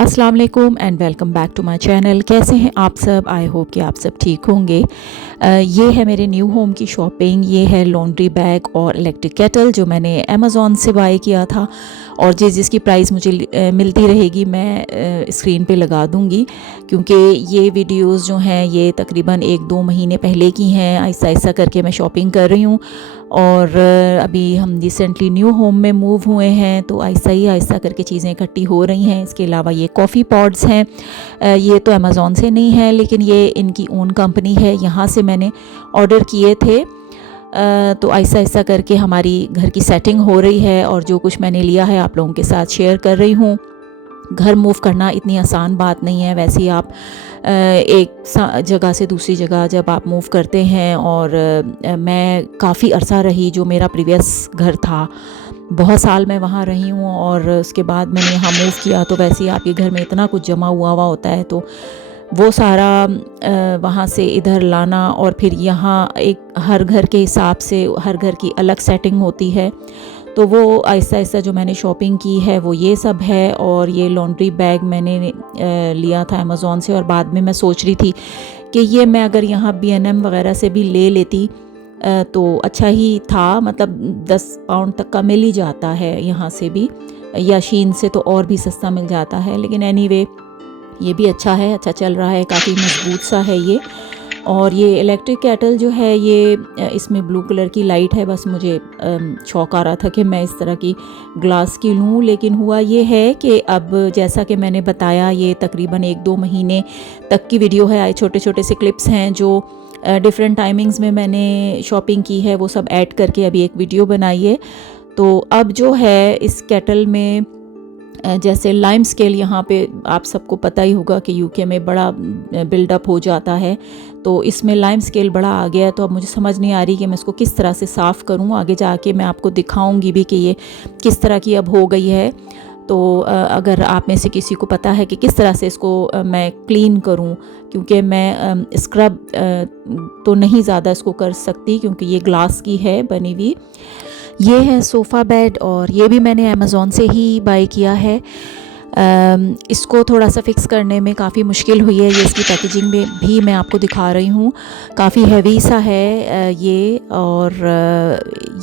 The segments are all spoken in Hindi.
अस्सलाम वालेकुम and welcome back to my channel. कैसे हैं आप सब? आई होप कि आप सब ठीक होंगे। ये है मेरे न्यू होम की शॉपिंग। ये है लॉन्ड्री बैग और इलेक्ट्रिक केटल जो मैंने अमेज़ॉन से बाय किया था, और जिसकी प्राइस मुझे मिलती रहेगी मैं स्क्रीन पे लगा दूंगी, क्योंकि ये वीडियोस जो हैं ये तकरीबन 1-2 महीने पहले की हैं। ऐसा ऐसा करके मैं शॉपिंग कर रही हूँ, और अभी हम रिसेंटली न्यू होम में मूव हुए हैं, तो ऐसा करके चीज़ें इकट्ठी हो रही हैं। इसके अलावा ये कॉफ़ी पॉट्स हैं, ये तो अमेज़ॉन से नहीं है, लेकिन ये इनकी ओन कंपनी है, यहाँ से मैंने ऑर्डर किए थे। तो ऐसा करके हमारी घर की सेटिंग हो रही है, और जो कुछ मैंने लिया है आप लोगों के साथ शेयर कर रही हूँ। घर मूव करना इतनी आसान बात नहीं है। वैसे ही आप एक जगह से दूसरी जगह जब आप मूव करते हैं, और मैं काफ़ी अरसा रही, जो मेरा प्रीवियस घर था बहुत साल मैं वहाँ रही हूँ, और उसके बाद मैंने यहाँ मूव किया। तो वैसे ही आपके घर में इतना कुछ जमा हुआ होता है, तो वो सारा वहाँ से इधर लाना, और फिर यहाँ एक हर घर के हिसाब से हर घर की अलग सेटिंग होती है। तो वो ऐसा जो मैंने शॉपिंग की है वो ये सब है। और ये लॉन्ड्री बैग मैंने लिया था अमेज़ॉन से, और बाद में मैं सोच रही थी कि ये मैं अगर यहाँ B&M वगैरह से भी ले लेती तो अच्छा ही था। मतलब 10 पाउंड तक का मिल ही जाता है यहाँ से भी, या शीन से तो और भी सस्ता मिल जाता है। लेकिन एनीवे ये भी अच्छा है, अच्छा चल रहा है, काफ़ी मजबूत सा है ये। और ये इलेक्ट्रिक केटल जो है ये इसमें ब्लू कलर की लाइट है। बस मुझे शौक़ आ रहा था कि मैं इस तरह की ग्लास की लूँ, लेकिन हुआ ये है कि अब जैसा कि मैंने बताया, ये तकरीबन 1-2 महीने तक की वीडियो है। छोटे छोटे से क्लिप्स हैं जो डिफरेंट टाइमिंग्स में मैंने शॉपिंग की है, वो सब ऐड करके अभी एक वीडियो बनाई है। तो अब जो है इस केटल में जैसे लाइम स्केल, यहाँ पे आप सबको पता ही होगा कि यूके में बड़ा बिल्डअप हो जाता है, तो इसमें लाइम स्केल बड़ा आ गया है। तो अब मुझे समझ नहीं आ रही कि मैं इसको किस तरह से साफ़ करूँ। आगे जाके मैं आपको दिखाऊंगी भी कि ये किस तरह की अब हो गई है। तो अगर आप में से किसी को पता है कि किस तरह से इसको मैं क्लीन करूं, क्योंकि मैं स्क्रब तो नहीं ज़्यादा इसको कर सकती, क्योंकि ये ग्लास की है बनी हुई। ये है सोफ़ा बेड, और ये भी मैंने अमेज़ॉन से ही बाय किया है। इसको थोड़ा सा फ़िक्स करने में काफ़ी मुश्किल हुई है। ये इसकी पैकेजिंग में भी मैं आपको दिखा रही हूँ, काफ़ी हैवी सा है ये। और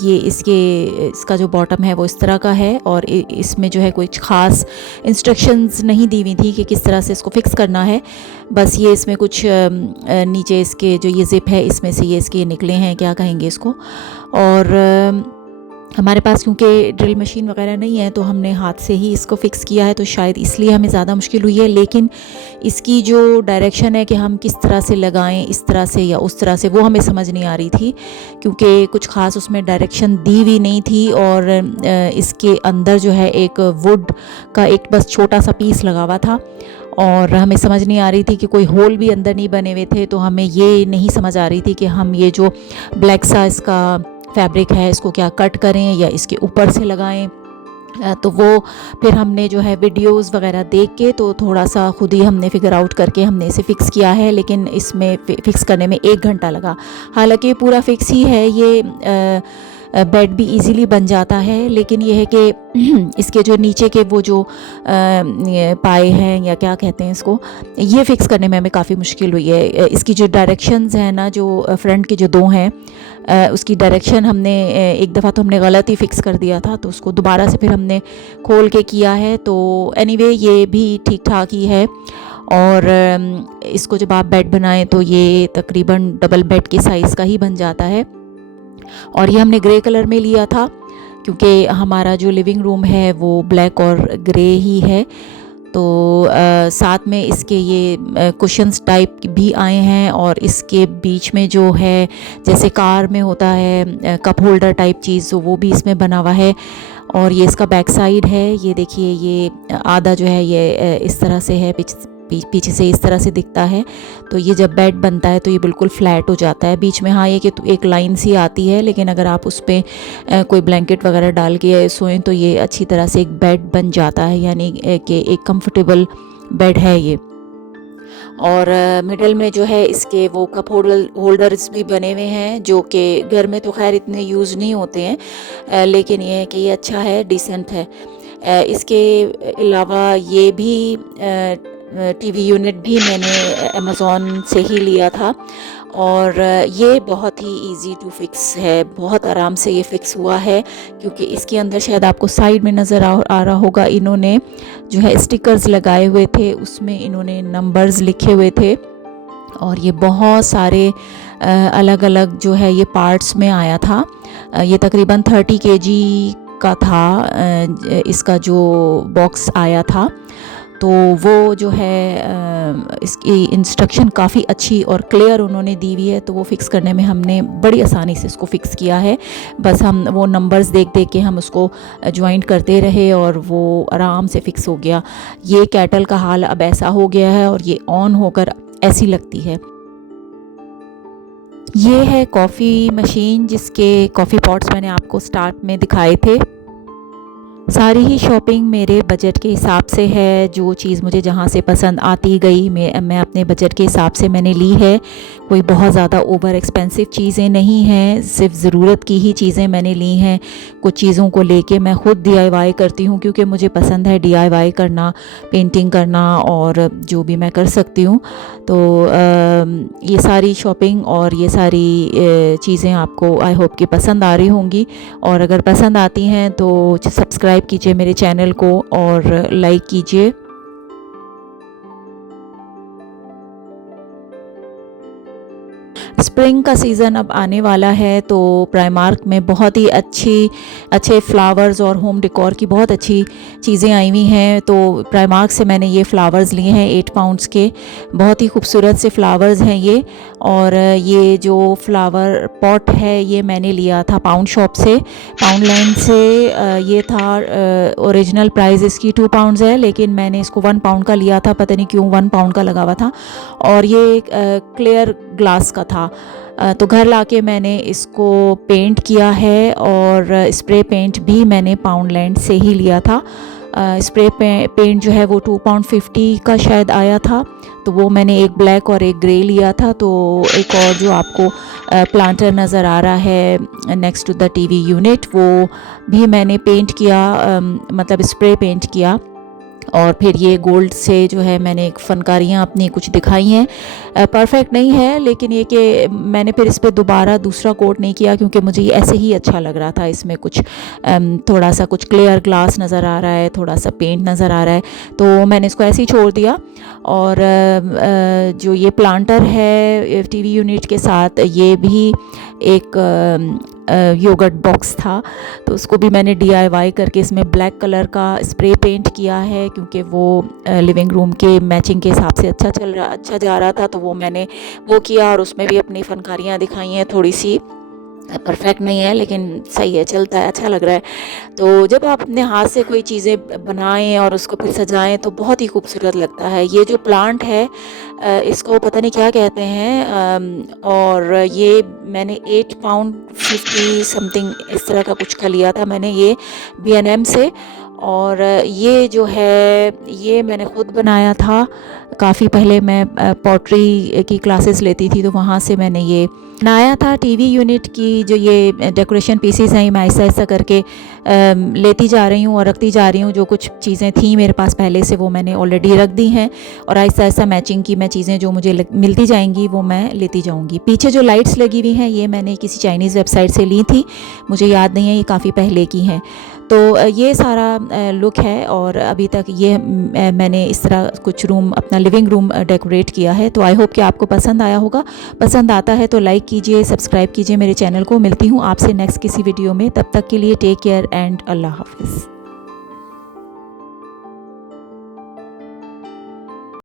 ये इसका जो बॉटम है वो इस तरह का है, और इसमें जो है कुछ ख़ास इंस्ट्रक्शंस नहीं दी हुई थी कि किस तरह से इसको फ़िक्स करना है। बस ये इसमें कुछ नीचे इसके जो ये ज़िप है, इसमें से ये इसके निकले हैं, क्या कहेंगे इसको। और हमारे पास क्योंकि ड्रिल मशीन वगैरह नहीं है, तो हमने हाथ से ही इसको फ़िक्स किया है, तो शायद इसलिए हमें ज़्यादा मुश्किल हुई है। लेकिन इसकी जो डायरेक्शन है कि हम किस तरह से लगाएं, इस तरह से या उस तरह से, वो हमें समझ नहीं आ रही थी, क्योंकि कुछ ख़ास उसमें डायरेक्शन दी हुई नहीं थी। और इसके अंदर जो है एक वुड का एक बस छोटा सा पीस लगा हुआ था, और हमें समझ नहीं आ रही थी कि कोई होल भी अंदर नहीं बने हुए थे। तो हमें ये नहीं समझ आ रही थी कि हम ये जो ब्लैक सा इसका फैब्रिक है, इसको क्या कट करें या इसके ऊपर से लगाएं। तो वो फिर हमने जो है वीडियोस वगैरह देख के, तो थोड़ा सा खुद ही हमने फिगर आउट करके हमने इसे फ़िक्स किया है। लेकिन इसमें फ़िक्स करने में 1 घंटा लगा। हालांकि पूरा फ़िक्स ही है ये, बेड भी इजीली बन जाता है। लेकिन ये है कि इसके जो नीचे के वो जो पाए हैं, या क्या कहते हैं इसको, ये फ़िक्स करने में हमें काफ़ी मुश्किल हुई है। इसकी जो डायरेक्शंस हैं ना, जो फ्रंट के जो 2 हैं, उसकी डायरेक्शन हमने एक दफ़ा तो हमने गलत ही फ़िक्स कर दिया था, तो उसको दोबारा से फिर हमने खोल के किया है। तो एनीवे ये भी ठीक ठाक ही है। और इसको जब आप बेड बनाएं तो ये तकरीबन डबल बेड के साइज़ का ही बन जाता है। और ये हमने ग्रे कलर में लिया था, क्योंकि हमारा जो लिविंग रूम है वो ब्लैक और ग्रे ही है। तो साथ में इसके ये कुशन्स टाइप भी आए हैं, और इसके बीच में जो है जैसे कार में होता है कप होल्डर टाइप चीज़, तो वो भी इसमें बना हुआ है। और ये इसका बैक साइड है, ये देखिए, ये आधा जो है ये इस तरह से है, पीछे से इस तरह से दिखता है। तो ये जब बेड बनता है तो ये बिल्कुल फ्लैट हो जाता है। बीच में हाँ ये कि एक लाइन सी आती है, लेकिन अगर आप उस पर कोई ब्लैंकेट वगैरह डाल के सोएं तो ये अच्छी तरह से एक बेड बन जाता है, यानी कि एक कंफर्टेबल बेड है ये। और मिडल में जो है इसके वो कप होल्डर्स भी बने हुए हैं, जो कि घर में तो खैर इतने यूज़ नहीं होते हैं, लेकिन ये है कि ये अच्छा है, डिसेंट है। इसके अलावा ये भी टीवी यूनिट भी मैंने अमेज़ॉन से ही लिया था और ये बहुत ही इजी टू फिक्स है, बहुत आराम से ये फ़िक्स हुआ है क्योंकि इसके अंदर शायद आपको साइड में नज़र आ रहा होगा, इन्होंने जो है स्टिकर्स लगाए हुए थे, उसमें इन्होंने नंबर्स लिखे हुए थे और ये बहुत सारे अलग अलग जो है ये पार्ट्स में आया था। ये तकरीबन 30 केजी का था इसका जो बॉक्स आया था। तो वो जो है इसकी इंस्ट्रक्शन काफ़ी अच्छी और क्लियर उन्होंने दी हुई है, तो वो फ़िक्स करने में हमने बड़ी आसानी से इसको फ़िक्स किया है। बस हम वो नंबर्स देख देख के हम उसको ज्वाइंट करते रहे और वो आराम से फ़िक्स हो गया। ये कैटल का हाल अब ऐसा हो गया है और ये ऑन होकर ऐसी लगती है। ये है कॉफ़ी मशीन जिसके कॉफ़ी पॉट्स मैंने आपको स्टार्ट में दिखाए थे। सारी ही शॉपिंग मेरे बजट के हिसाब से है, जो चीज़ मुझे जहाँ से पसंद आती गई मैं अपने बजट के हिसाब से मैंने ली है। कोई बहुत ज़्यादा ओवर एक्सपेंसिव चीज़ें नहीं हैं, सिर्फ ज़रूरत की ही चीज़ें मैंने ली हैं। कुछ चीज़ों को लेके मैं ख़ुद DIY करती हूँ क्योंकि मुझे पसंद है DIY करना, पेंटिंग करना और जो भी मैं कर सकती हूँ। तो ये सारी शॉपिंग और ये सारी चीज़ें आपको आई होप कि पसंद आ रही होंगी और अगर पसंद आती हैं तो सब्सक्राइब कीजिए मेरे चैनल को और लाइक कीजिए। स्प्रिंग का सीज़न अब आने वाला है तो प्राइमार्क में बहुत ही अच्छे फ्लावर्स और होम डेकोर की बहुत अच्छी चीज़ें आई हुई हैं। तो प्राइमार्क से मैंने ये फ्लावर्स लिए हैं 8 पाउंड्स के, बहुत ही खूबसूरत से फ्लावर्स हैं ये। और ये जो फ्लावर पॉट है ये मैंने लिया था पाउंड शॉप से, पाउंड लाइन से। ये था ओरिजिनल प्राइस इसकी 2 पाउंड्स है, लेकिन मैंने इसको 1 पाउंड का लिया था, पता नहीं क्यों 1 पाउंड का लगा हुआ था और ये क्लियर ग्लास का था। तो घर लाके मैंने इसको पेंट किया है और स्प्रे पेंट भी मैंने पाउंड लैंड से ही लिया था। स्प्रे पेंट जो है वो 2 पाउंड 50 का शायद आया था, तो वो मैंने एक ब्लैक और एक ग्रे लिया था। तो एक और जो आपको प्लांटर नज़र आ रहा है next to the TV unit, वो भी मैंने पेंट किया, मतलब स्प्रे पेंट किया। और फिर ये गोल्ड से जो है मैंने एक फ़नकारियाँ अपनी कुछ दिखाई हैं। परफेक्ट नहीं है, लेकिन ये कि मैंने फिर इस पर दोबारा दूसरा कोट नहीं किया क्योंकि मुझे ये ऐसे ही अच्छा लग रहा था। इसमें कुछ थोड़ा सा कुछ क्लियर ग्लास नज़र आ रहा है, थोड़ा सा पेंट नज़र आ रहा है, तो मैंने इसको ऐसे ही छोड़ दिया। और जो ये प्लांटर है टीवी यूनिट के साथ, ये भी एक योगर्ट बॉक्स था, तो उसको भी मैंने DIY करके इसमें ब्लैक कलर का स्प्रे पेंट किया है क्योंकि वो लिविंग रूम के मैचिंग के हिसाब से अच्छा जा रहा था, तो वो मैंने वो किया और उसमें भी अपनी फ़नकारियाँ दिखाई हैं। थोड़ी सी परफेक्ट नहीं है लेकिन सही है, चलता है, अच्छा लग रहा है। तो जब आप अपने हाथ से कोई चीज़ें बनाएं और उसको फिर सजाएं तो बहुत ही खूबसूरत लगता है। ये जो प्लांट है इसको पता नहीं क्या कहते हैं, और ये मैंने 8 पाउंड 50 समथिंग इस तरह का कुछ का लिया था मैंने ये B&M से। और ये जो है ये मैंने ख़ुद बनाया था। काफ़ी पहले मैं पॉटरी की क्लासेस लेती थी तो वहाँ से मैंने ये बनाया था। टीवी यूनिट की जो ये डेकोरेशन पीसेस हैं मैं ऐसा ऐसा करके लेती जा रही हूँ और रखती जा रही हूँ। जो कुछ चीज़ें थी मेरे पास पहले से वो मैंने ऑलरेडी रख दी हैं और ऐसा ऐसा मैचिंग की मैं चीज़ें जो मुझे मिलती जाएंगी वो मैं लेती जाऊँगी। पीछे जो लाइट्स लगी हुई हैं ये मैंने किसी चाइनीज़ वेबसाइट से ली थी, मुझे याद नहीं है, ये काफ़ी पहले की हैं। तो ये सारा लुक है और अभी तक ये मैंने इस तरह कुछ रूम, अपना लिविंग रूम डेकोरेट किया है। तो आई होप कि आपको पसंद आया होगा। पसंद आता है तो लाइक कीजिए, सब्सक्राइब कीजिए मेरे चैनल को। मिलती हूँ आपसे नेक्स्ट किसी वीडियो में, तब तक के लिए टेक केयर एंड अल्लाह हाफिज़।